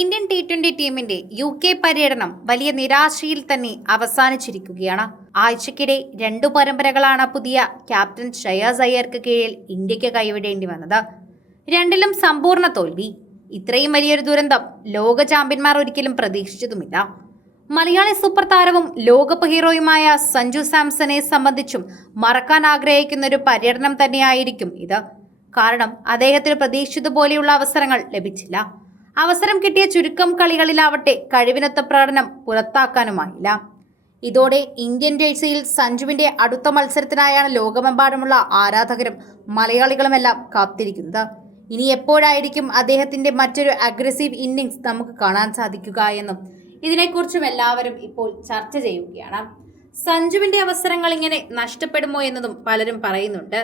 Indian ടി-20 ടീമിന്റെ UK പര്യടനം വലിയ നിരാശയിൽ തന്നെ അവസാനിച്ചിരിക്കുകയാണ്. ആഴ്ചക്കിടെ 2 പരമ്പരകളാണ് പുതിയ ക്യാപ്റ്റൻ ശ്രേയസ് അയ്യർക്ക് കീഴിൽ ഇന്ത്യക്ക് കൈവിടേണ്ടി വന്നത്. രണ്ടിലും സമ്പൂർണ്ണ തോൽവി. ഇത്രയും വലിയൊരു ദുരന്തം ലോക ചാമ്പ്യന്മാർ ഒരിക്കലും പ്രതീക്ഷിച്ചതുമില്ല. മലയാളി സൂപ്പർ താരവും ലോകകപ്പ് ഹീറോയുമായ സഞ്ജു സാംസനെ സംബന്ധിച്ചും മറക്കാൻ ആഗ്രഹിക്കുന്ന ഒരു പര്യടനം തന്നെയായിരിക്കും ഇത്. കാരണം അദ്ദേഹത്തിന് പ്രതീക്ഷിച്ചതുപോലെയുള്ള അവസരങ്ങൾ ലഭിച്ചില്ല. അവസരം കിട്ടിയ ചുരുക്കം കളികളിലാവട്ടെ കഴിവിനൊത്ത പ്രകടനം പുറത്താക്കാനുമായില്ല. ഇതോടെ ഇന്ത്യൻ ജേഴ്സിയിൽ സഞ്ജുവിന്റെ അടുത്ത മത്സരത്തിനായാണ് ലോകമെമ്പാടുമുള്ള ആരാധകരും മലയാളികളുമെല്ലാം കാത്തിരിക്കുന്നത്. ഇനി എപ്പോഴായിരിക്കും അദ്ദേഹത്തിന്റെ മറ്റൊരു അഗ്രസീവ് ഇന്നിംഗ്സ് നമുക്ക് കാണാൻ സാധിക്കുക എന്നും ഇതിനെക്കുറിച്ചും എല്ലാവരും ഇപ്പോൾ ചർച്ച ചെയ്യുകയാണ്. സഞ്ജുവിന്റെ അവസരങ്ങൾ ഇങ്ങനെ നഷ്ടപ്പെടുമോ എന്നതും പലരും പറയുന്നുണ്ട്.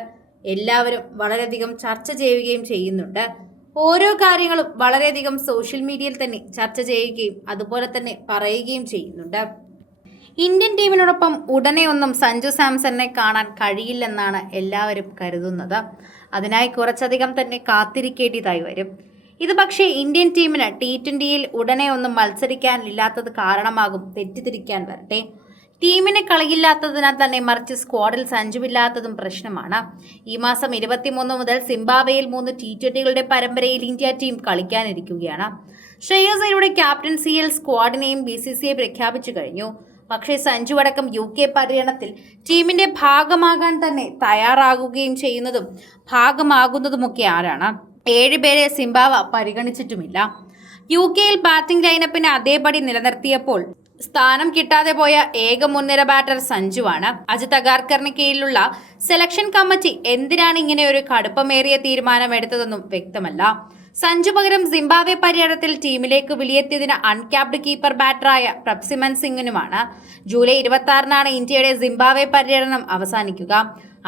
എല്ലാവരും വളരെയധികം ചർച്ച ചെയ്യുകയും ചെയ്യുന്നുണ്ട്. ഓരോ കാര്യങ്ങളും വളരെയധികം സോഷ്യൽ മീഡിയയിൽ തന്നെ ചർച്ച ചെയ്യുകയും അതുപോലെ തന്നെ പറയുകയും ചെയ്യുന്നുണ്ട്. ഇന്ത്യൻ ടീമിനോടൊപ്പം ഉടനെ ഒന്നും സഞ്ജു സാംസണിനെ കാണാൻ കഴിയില്ലെന്നാണ് എല്ലാവരും കരുതുന്നത്. അതിനായി കുറച്ചധികം തന്നെ കാത്തിരിക്കേണ്ടതായി വരും. ഇത് പക്ഷേ ഇന്ത്യൻ ടീമിന് ടി-20യിൽ ഉടനെ ഒന്നും മത്സരിക്കാനില്ലാത്തത് കാരണമാകും തെറ്റിദ്ധരിക്കാൻ വരട്ടെ. ടീമിന് കളിയില്ലാത്തതിനാൽ തന്നെ മറിച്ച് സ്ക്വാഡിൽ സഞ്ജുവില്ലാത്തതും പ്രശ്നമാണ്. ഈ മാസം 23 മുതൽ സിംബാബ്വേയിൽ 3 ടി-20കളുടെ പരമ്പരയിൽ ഇന്ത്യ ടീം കളിക്കാനിരിക്കുകയാണ്. ശ്രേയസ് അയ്യരുടെ ക്യാപ്റ്റൻസിയിൽ സ്ക്വാഡിനെയും BCCI പ്രഖ്യാപിച്ചു കഴിഞ്ഞു. പക്ഷേ സഞ്ജു അടക്കം UK പര്യടനത്തിൽ ടീമിന്റെ ഭാഗമാകാൻ തന്നെ തയ്യാറാകുകയും ഭാഗമാകുന്നതുമൊക്കെ ആരാണ്? 7 പേരെ സിംബാബ്വെ പരിഗണിച്ചിട്ടുമില്ല. UKയിൽ ബാറ്റിംഗ് ലൈനപ്പിനെ അതേപടി നിലനിർത്തിയപ്പോൾ സ്ഥാനം കിട്ടാതെ പോയ ഏക മുൻനിര ബാറ്റർ സഞ്ജുവാണ്. അജിത് അഗാർക്കറിന് കീഴിലുള്ള സെലക്ഷൻ കമ്മിറ്റി എന്തിനാണ് ഇങ്ങനെ ഒരു കടുപ്പമേറിയ തീരുമാനമെടുത്തതെന്നും വ്യക്തമല്ല. സഞ്ജു പകരം സിംബാബ്വെ പര്യടനത്തിൽ ടീമിലേക്ക് വിളിയെത്തിയതിന് അൺക്യാപ്ഡ് കീപ്പർ ബാറ്ററായ പ്രഭ്സിമൻ സിംഗിനുമാണ്. ജൂലൈ 26-നാണ് ഇന്ത്യയുടെ സിംബാബ്വെ പര്യടനം അവസാനിക്കുക.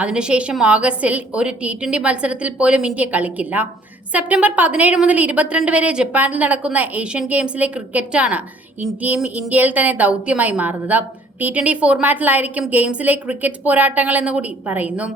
അതിനുശേഷം ഓഗസ്റ്റിൽ ഒരു ടി-20 മത്സരത്തിൽ പോലും ഇന്ത്യ കളിക്കില്ല. സെപ്റ്റംബർ 17 മുതൽ 22 വരെ ജപ്പാനിൽ നടക്കുന്ന ഏഷ്യൻ ഗെയിംസിലെ ക്രിക്കറ്റാണ് ഇന്ത്യയിൽ തന്നെ ദൗത്യമായി മാറുന്നത്. ടി-20 ഫോർമാറ്റിലായിരിക്കും ഗെയിംസിലെ ക്രിക്കറ്റ് പോരാട്ടങ്ങൾ എന്നുകൂടി പറയുന്നു.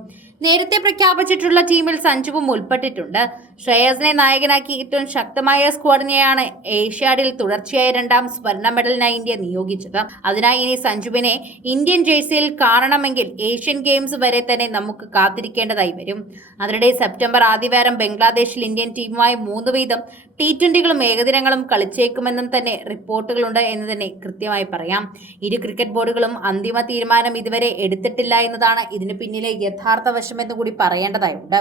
നേരത്തെ പ്രഖ്യാപിച്ചിട്ടുള്ള ടീമിൽ സഞ്ജുവും ഉൾപ്പെട്ടിട്ടുണ്ട്. ശ്രേയസിനെ നായകനാക്കി ഏറ്റവും ശക്തമായ സ്ക്വാഡിനെയാണ് ഏഷ്യാഡിൽ തുടർച്ചയായ 2ാം സ്വർണ്ണ മെഡലിനായി ഇന്ത്യ നിയോഗിച്ചത്. അതിനായി ഇനി സഞ്ജുവിനെ ഇന്ത്യൻ ജേഴ്സിയിൽ കാണണമെങ്കിൽ ഏഷ്യൻ ഗെയിംസ് വരെ തന്നെ നമുക്ക് കാത്തിരിക്കേണ്ടതായി വരും. അതിനിടെ സെപ്റ്റംബർ ആദ്യവാരം ബംഗ്ലാദേശിൽ ഇന്ത്യൻ ടീമുമായി 3 വീതം ടി-20കളും ഏകദിനങ്ങളും കളിച്ചേക്കുമെന്നും തന്നെ റിപ്പോർട്ടുകളുണ്ട് എന്ന് തന്നെ കൃത്യമായി പറയാം. ഇരു ക്രിക്കറ്റ് ബോർഡുകളും അന്തിമ തീരുമാനം ഇതുവരെ എടുത്തിട്ടില്ല എന്നതാണ് ഇതിന് പിന്നിലെ യഥാർത്ഥ വശമെന്ന് കൂടി പറയേണ്ടതായുണ്ട്.